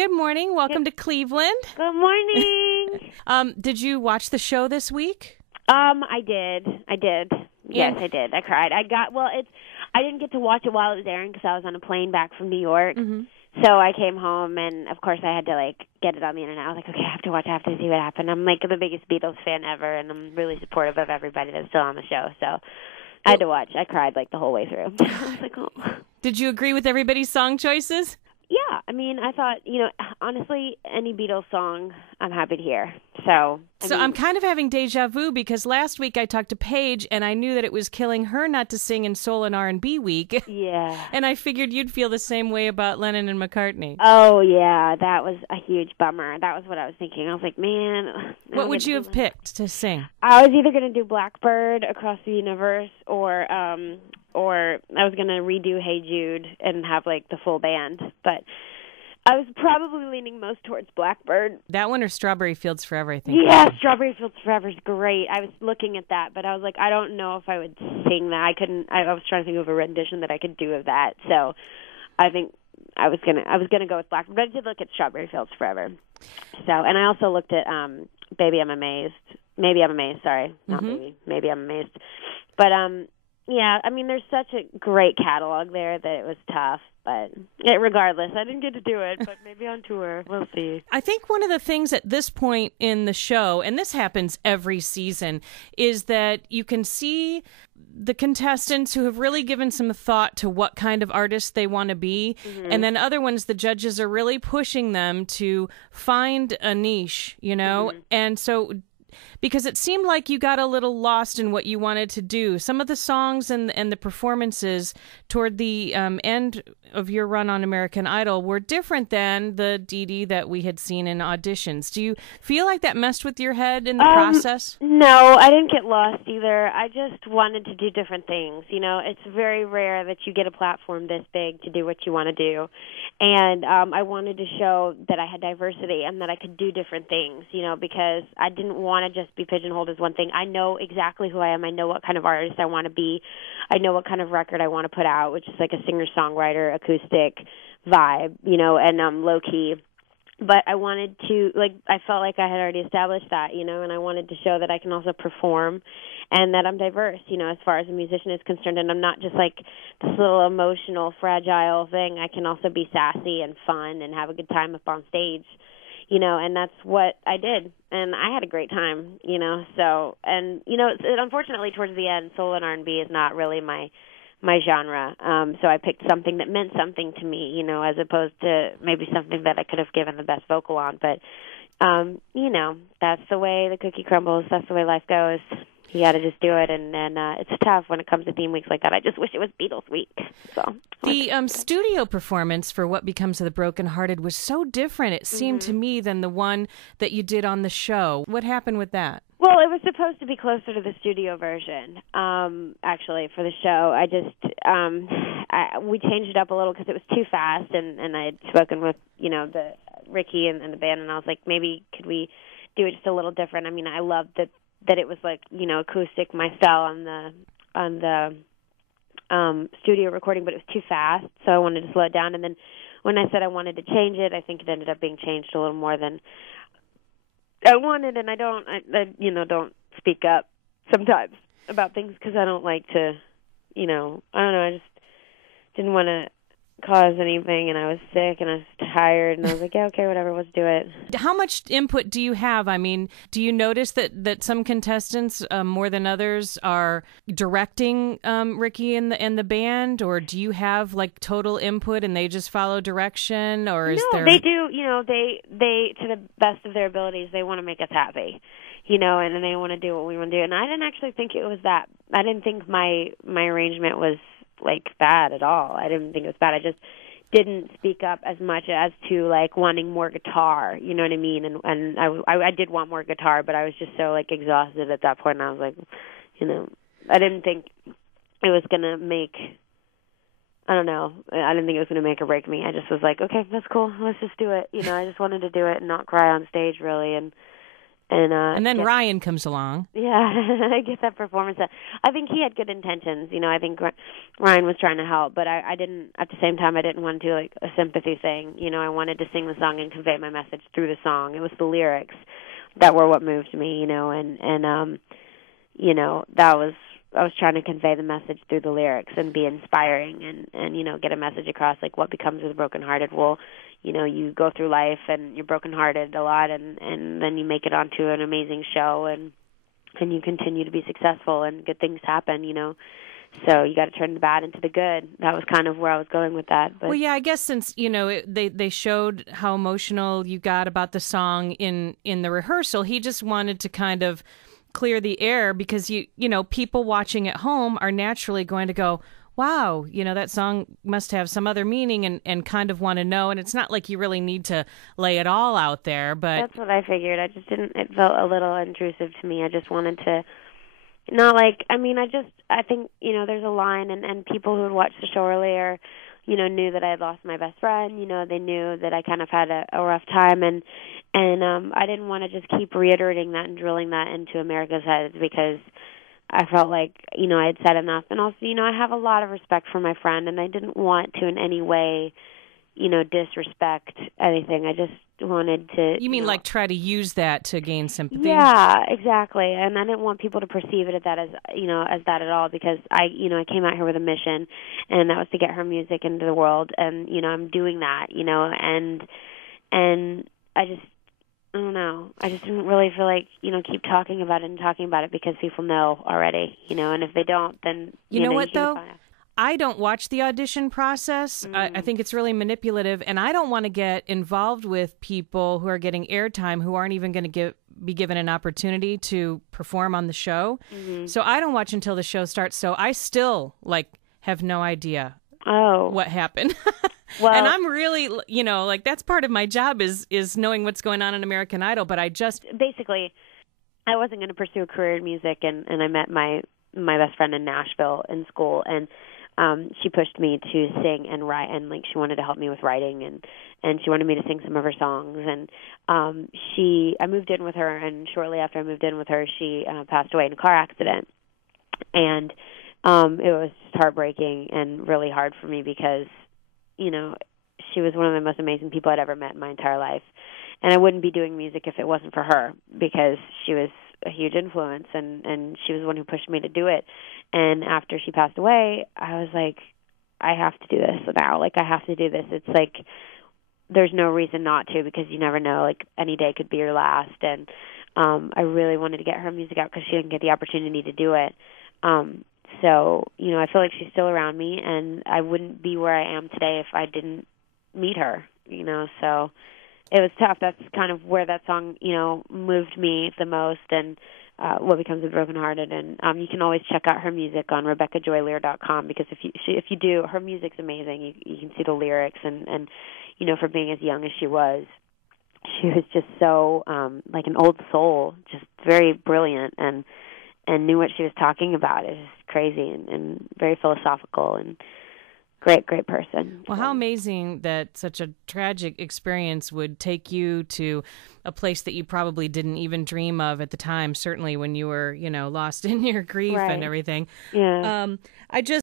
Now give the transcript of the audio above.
Good morning. Welcome to Cleveland. Good morning. Did you watch the show this week? I did. Yes, I did. I cried. I didn't get to watch it while it was airing because I was on a plane back from New York. Mm-hmm. So I came home, and of course I had to get it on the internet. I was like, okay, I have to watch. I have to see what happened. I'm the biggest Beatles fan ever, and I'm really supportive of everybody that's still on the show. So I had to watch. I cried the whole way through. I was like, oh. Did you agree with everybody's song choices? Yeah, I thought, honestly, any Beatles song I'm happy to hear. So I'm kind of having deja vu because last week I talked to Paige and I knew that it was killing her not to sing in Soul and R&B week. Yeah. And I figured you'd feel the same way about Lennon and McCartney. Oh, yeah, that was a huge bummer. That was what I was thinking. I was like, man. What would you have picked to sing? I was either going to do Blackbird, Across the Universe, or I was going to redo Hey Jude and have the full band. But I was probably leaning most towards Blackbird. That one or Strawberry Fields Forever, I think. Yeah, Strawberry Fields Forever is great. I was looking at that, but I was like, I don't know if I would sing that. I was trying to think of a rendition that I could do of that. So I think I was gonna go with Blackbird. But I did look at Strawberry Fields Forever. So, and I also looked at Baby I'm Amazed. Maybe I'm Amazed, sorry. Not Baby. Maybe I'm Amazed. But yeah, there's such a great catalog there that it was tough. But regardless, I didn't get to do it, but maybe on tour. We'll see. I think one of the things at this point in the show, and this happens every season, is that you can see the contestants who have really given some thought to what kind of artists they want to be. Mm-hmm. And then other ones, the judges are really pushing them to find a niche, Mm-hmm. And so because it seemed like you got a little lost in what you wanted to do. Some of the songs and the performances toward the end of your run on American Idol were different than the Didi that we had seen in auditions. Do you feel like that messed with your head in the process? No, I didn't get lost either. I just wanted to do different things. It's very rare that you get a platform this big to do what you want to do. And I wanted to show that I had diversity and that I could do different things, because I didn't want to just be pigeonholed as one thing. I know exactly who I am. I know what kind of artist I want to be. I know what kind of record I want to put out, which is a singer-songwriter, acoustic vibe, and low-key. But I wanted to, I felt like I had already established that, and I wanted to show that I can also perform and that I'm diverse, as far as a musician is concerned. And I'm not just this little emotional, fragile thing. I can also be sassy and fun and have a good time up on stage, and that's what I did. And I had a great time, so, and, unfortunately towards the end, soul and R&B is not really my genre. So I picked something that meant something to me, as opposed to maybe something that I could have given the best vocal on. But, that's the way the cookie crumbles. That's the way life goes. You got to just do it, and it's tough when it comes to theme weeks like that. I just wish it was Beatles week. So the studio performance for What Becomes of the Brokenhearted was so different, it seemed to me, than the one that you did on the show. What happened with that? Well, it was supposed to be closer to the studio version, actually, for the show. We changed it up a little because it was too fast, and I had spoken with, the Ricky and the band, and I was like, maybe could we do it just a little different? I loved that it was acoustic, my style on the studio recording, but it was too fast, so I wanted to slow it down. And then when I said I wanted to change it, I think it ended up being changed a little more than I wanted. And I don't speak up sometimes about things because I don't like to, I don't know, I just didn't want to cause anything, and I was sick and I was tired, and I was like, yeah, okay, whatever, let's do it. How much input do you have? Do you notice that some contestants more than others are directing Ricky and the band, or do you have total input and they just follow direction, or is there? No, they do. They to the best of their abilities, they want to make us happy, and they want to do what we want to do. And I didn't actually think it was that. I didn't think my arrangement was bad at all. I didn't think it was bad. I just didn't speak up as much as to wanting more guitar, you know what I mean? And I did want more guitar, but I was just so exhausted at that point, and I was I didn't think it was gonna make, I don't know, I didn't think it was gonna make or break me. I just was okay, that's cool, let's just do it. I just wanted to do it and not cry on stage really, and And then Ryan comes along. Yeah, I get that performance. I think he had good intentions. You know, I think Ryan was trying to help, but I didn't. At the same time, I didn't want to do like a sympathy thing. You know, I wanted to sing the song and convey my message through the song. It was the lyrics that were what moved me. You know, and you know, that was. I was trying to convey the message through the lyrics and be inspiring and you know, get a message across, like what becomes of the brokenhearted. Well, you know, you go through life and you're brokenhearted a lot, and then you make it onto an amazing show, and you continue to be successful, and good things happen, you know. So you got to turn the bad into the good. That was kind of where I was going with that. But. Well, yeah, I guess since, you know, they showed how emotional you got about the song in the rehearsal, he just wanted to kind of clear the air, because you know, people watching at home are naturally going to go, wow, you know, that song must have some other meaning, and kind of want to know. And it's not like you really need to lay it all out there, but that's what I figured. I just didn't. It felt a little intrusive to me. I just wanted to, not like. I mean, I think, you know, there's a line, and people who had watched the show earlier, you know, knew that I had lost my best friend. You know, they knew that I kind of had a rough time, and I didn't want to just keep reiterating that and drilling that into America's heads, because I felt like, you know, I had said enough. And also, you know, I have a lot of respect for my friend, and I didn't want to in any way, you know, disrespect anything. I just wanted to... You mean, like, try to use that to gain sympathy? Yeah, exactly. And I didn't want people to perceive it as that, as, you know, as that at all, because I came out here with a mission, and that was to get her music into the world. And, you know, I'm doing that, you know, and I don't know. I just didn't really feel like, you know, keep talking about it because people know already, you know, and if they don't, then... You know what, though? I don't watch the audition process. I think it's really manipulative, and I don't want to get involved with people who are getting airtime who aren't even going to be given an opportunity to perform on the show. Mm-hmm. So I don't watch until the show starts, so I still, like, have no idea what happened. Well, and I'm really, you know, like, that's part of my job is knowing what's going on in American Idol, but I just... Basically, I wasn't going to pursue a career in music, and I met my best friend in Nashville in school, and she pushed me to sing and write, and, like, she wanted to help me with writing, and she wanted me to sing some of her songs, and I moved in with her, and shortly after I moved in with her, she passed away in a car accident, and it was just heartbreaking and really hard for me, because, you know, she was one of the most amazing people I'd ever met in my entire life. And I wouldn't be doing music if it wasn't for her, because she was a huge influence, and she was the one who pushed me to do it. And after she passed away, I was like, I have to do this now. Like, I have to do this. It's like, there's no reason not to, because you never know. Like, any day could be your last. And I really wanted to get her music out, because she didn't get the opportunity to do it. So, you know, I feel like she's still around me, and I wouldn't be where I am today if I didn't meet her, you know. So it was tough. That's kind of where that song, you know, moved me the most, and What Becomes of the Brokenhearted. And you can always check out her music on RebeccaJoyLear.com, because if you do, her music's amazing. You can see the lyrics, and you know, for being as young as she was just so like an old soul, just very brilliant, and knew what she was talking about. It was crazy, and very philosophical, and great person. Well, how amazing that such a tragic experience would take you to a place that you probably didn't even dream of at the time, certainly when you were, you know, lost in your grief and everything. Yeah. I just